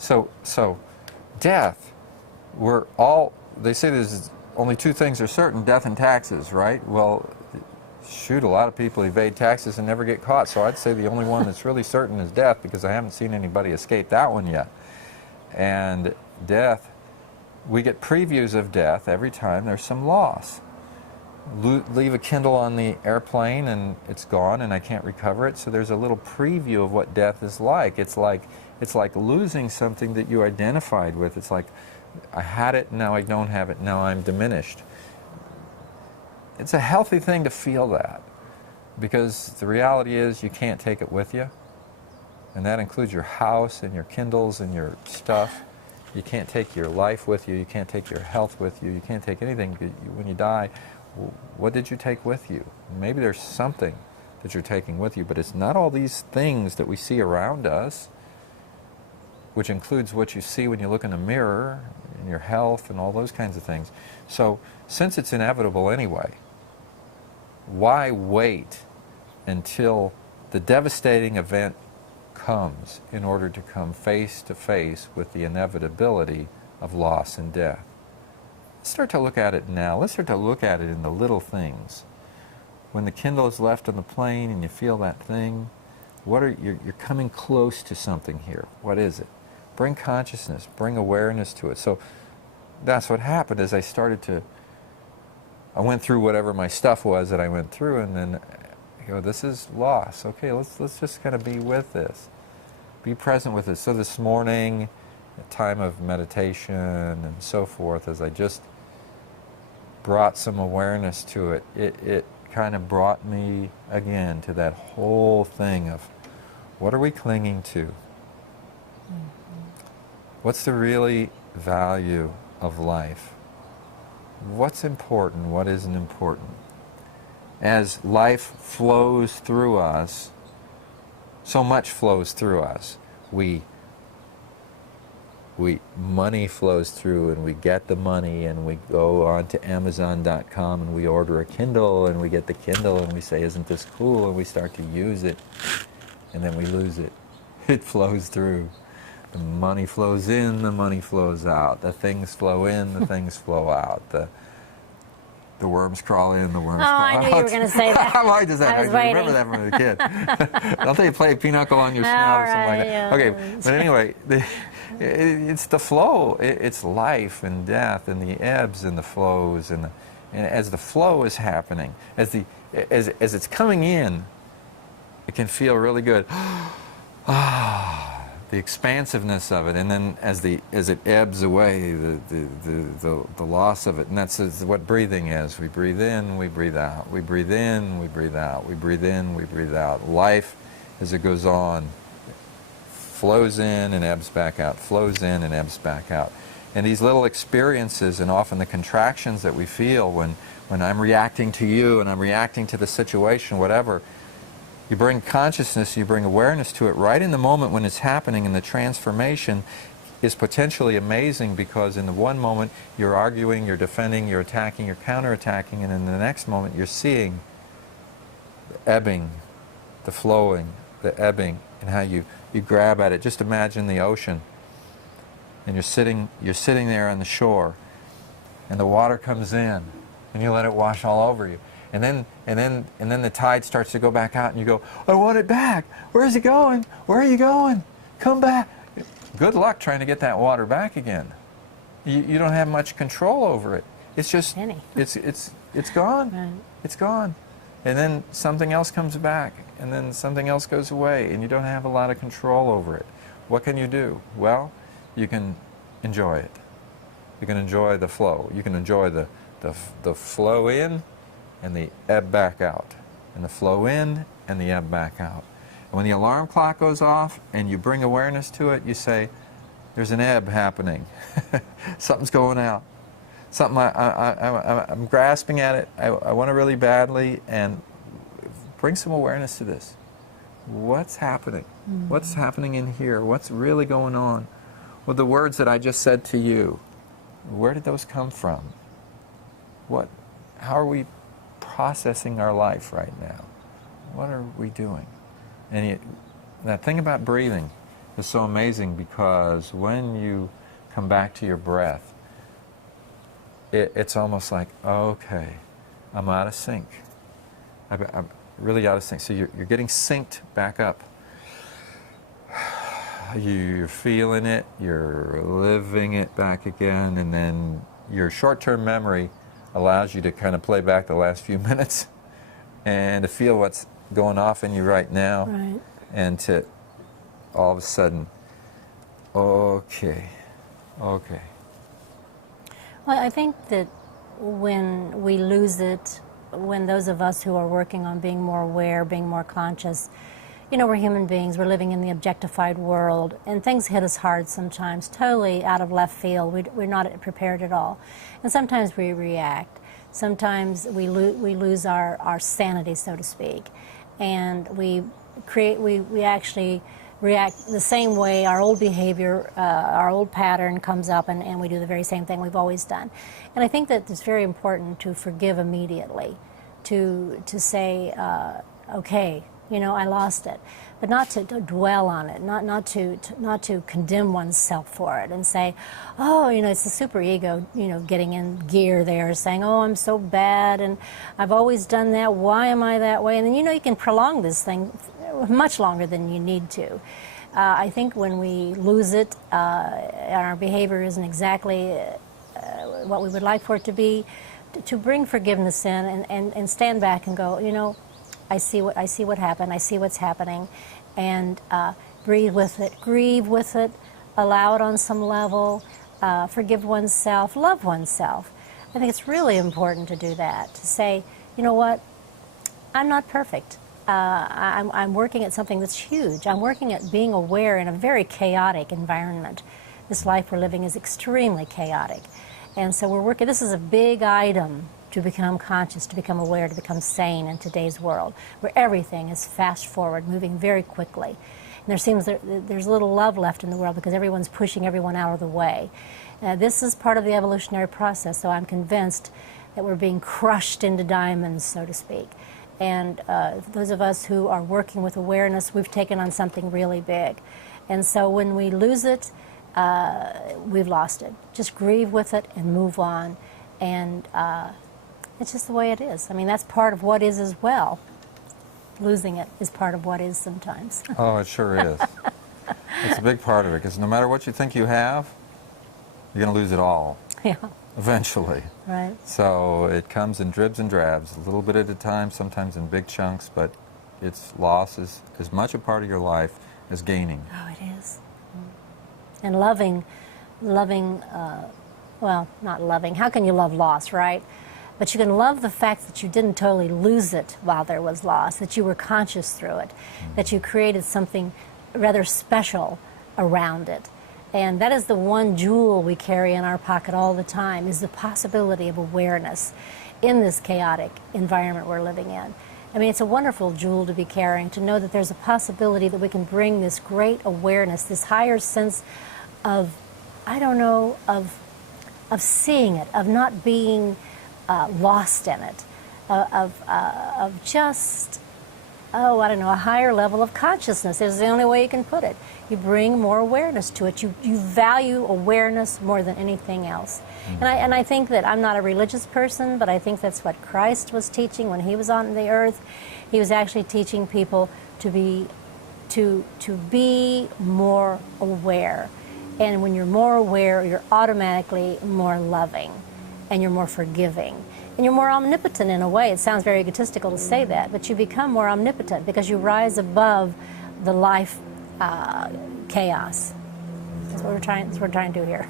So death, we're all, they say there's only two things are certain, death and taxes, right? Well, shoot, a lot of people evade taxes and never get caught, so I'd say the only one that's really certain is death, because I haven't seen anybody escape that one yet. And death, we get previews of death every time there's some loss. Leave a Kindle on the airplane and it's gone and I can't recover it, so there's a little preview of what death is like. It's like losing something that you identified with. It's like, I had it, now I don't have it, now I'm diminished. It's a healthy thing to feel that, because the reality is you can't take it with you, and that includes your house and your Kindles and your stuff. You can't take your life with you, you can't take your health with you, you can't take anything. When you die, what did you take with you? Maybe there's something that you're taking with you, but it's not all these things that we see around us, which includes what you see when you look in the mirror, and your health and all those kinds of things. So, since it's inevitable anyway, why wait until the devastating event comes in order to come face to face with the inevitability of loss and death? Let's start to look at it now. Let's start to look at it in the little things. When the Kindle is left on the plane and you feel that thing, you're coming close to something here. What is it? Bring consciousness, bring awareness to it. So that's what happened as I went through whatever my stuff was that I went through, and then this is loss. Okay, let's just kind of be with this. Be present with it. So this morning, a time of meditation and so forth, as I just brought some awareness to it, it kind of brought me again to that whole thing of, what are we clinging to? What's the really value of life? What's important? What isn't important? As life flows through us, so much flows through us. Money flows through, and we get the money, and we go on to Amazon.com and we order a Kindle, and we get the Kindle, and we say, isn't this cool? And we start to use it, and then we lose it. It flows through. The money flows in, the money flows out. The things flow in, the things flow out. The worms crawl in, the worms crawl out. I knew you were going to say that. Why does that? I was remember that from a kid. Don't they play pinochle on your snout or something like that? Yeah. Okay, but anyway, it's the flow. It's life and death and the ebbs and the flows. And as the flow is happening, as it's coming in, it can feel really good. The expansiveness of it, and then as it ebbs away, the loss of it, and that's what breathing is. We breathe in, we breathe out. We breathe in, we breathe out. We breathe in, we breathe out. Life, as it goes on, flows in and ebbs back out, flows in and ebbs back out. And these little experiences, and often the contractions that we feel when I'm reacting to you and I'm reacting to the situation, whatever, you bring consciousness, you bring awareness to it right in the moment when it's happening, and the transformation is potentially amazing, because in the one moment you're arguing, you're defending, you're attacking, you're counterattacking, and in the next moment you're seeing the ebbing, the flowing, the ebbing, and how you grab at it. Just imagine the ocean, and you're sitting there on the shore, and the water comes in, and you let it wash all over you. And then the tide starts to go back out, and you go, I want it back. Where is it going? Where are you going? Come back. Good luck trying to get that water back again. You don't have much control over it. It's just, it's gone. Right. It's gone. And then something else comes back, and then something else goes away, and you don't have a lot of control over it. What can you do? Well, you can enjoy it. You can enjoy the flow. You can enjoy the flow in and the ebb back out, and the flow in and the ebb back out. And when the alarm clock goes off and you bring awareness to it, you say, there's an ebb happening. Something's going out. Something I'm grasping at it. I want it really badly, and bring some awareness to this. What's happening? Mm-hmm. What's happening in here? What's really going on? Well, the words that I just said to you, where did those come from? How are we processing our life right now? What are we doing? And that thing about breathing, is so amazing, because when you come back to your breath, it's almost like, okay, I'm out of sync. I'm really out of sync. So you're getting synced back up. You're feeling it, you're living it back again, and then your short-term memory allows you to kind of play back the last few minutes and to feel what's going off in you right now, Right. and to all of a sudden, okay. Well, I think that when we lose it, when those of us who are working on being more aware, being more conscious, you know, we're human beings, we're living in the objectified world, and things hit us hard sometimes, totally out of left field. We're not prepared at all. And sometimes we react. Sometimes we lose our sanity, so to speak. And we actually react the same way. Our old behavior, our old pattern comes up, and we do the very same thing we've always done. And I think that it's very important to forgive immediately, to say, okay, you know, I lost it, but not to dwell on it, not to condemn oneself for it and say, oh, you know, it's the superego, you know, getting in gear there, saying, oh, I'm so bad and I've always done that. Why am I that way? And then, you know, you can prolong this thing much longer than you need to. I think when we lose it, and our behavior isn't exactly what we would like for it to be, to bring forgiveness in and stand back and go, you know, I see what happened. I see what's happening, and breathe with it, grieve with it, allow it on some level, forgive oneself, love oneself. I think it's really important to do that. To say, you know what, I'm not perfect. I'm working at something that's huge. I'm working at being aware in a very chaotic environment. This life we're living is extremely chaotic, and so we're working. This is a big item to become conscious, to become aware, to become sane in today's world, where everything is fast forward, moving very quickly. And there seems there's little love left in the world because everyone's pushing everyone out of the way. This is part of the evolutionary process, so I'm convinced that we're being crushed into diamonds, so to speak. And those of us who are working with awareness, we've taken on something really big. And so when we lose it, we've lost it. Just grieve with it and move on. And it's just the way it is. I mean, that's part of what is as well. Losing it is part of what is sometimes. Oh, it sure is. It's a big part of it, because no matter what you think you have, you're going to lose it all. Yeah. Eventually. Right. So it comes in dribs and drabs, a little bit at a time, sometimes in big chunks, but its loss is as much a part of your life as gaining. Oh, it is. And loving, well, not loving. How can you love loss, right? But you can love the fact that you didn't totally lose it while there was loss, that you were conscious through it, that you created something rather special around it. And that is the one jewel we carry in our pocket all the time, is the possibility of awareness in this chaotic environment we're living in. I mean, it's a wonderful jewel to be carrying, to know that there's a possibility that we can bring this great awareness, this higher sense of, I don't know, of seeing it, of not being lost in it, of just, oh, I don't know, a higher level of consciousness is the only way you can put it. You bring more awareness to it. You value awareness more than anything else. Mm-hmm. And I think that, I'm not a religious person, but I think that's what Christ was teaching when he was on the earth. He was actually teaching people to be more aware. And when you're more aware, you're automatically more loving, and you're more forgiving. And you're more omnipotent in a way. It sounds very egotistical to say that, but you become more omnipotent because you rise above the life chaos. That's what we're trying to do here.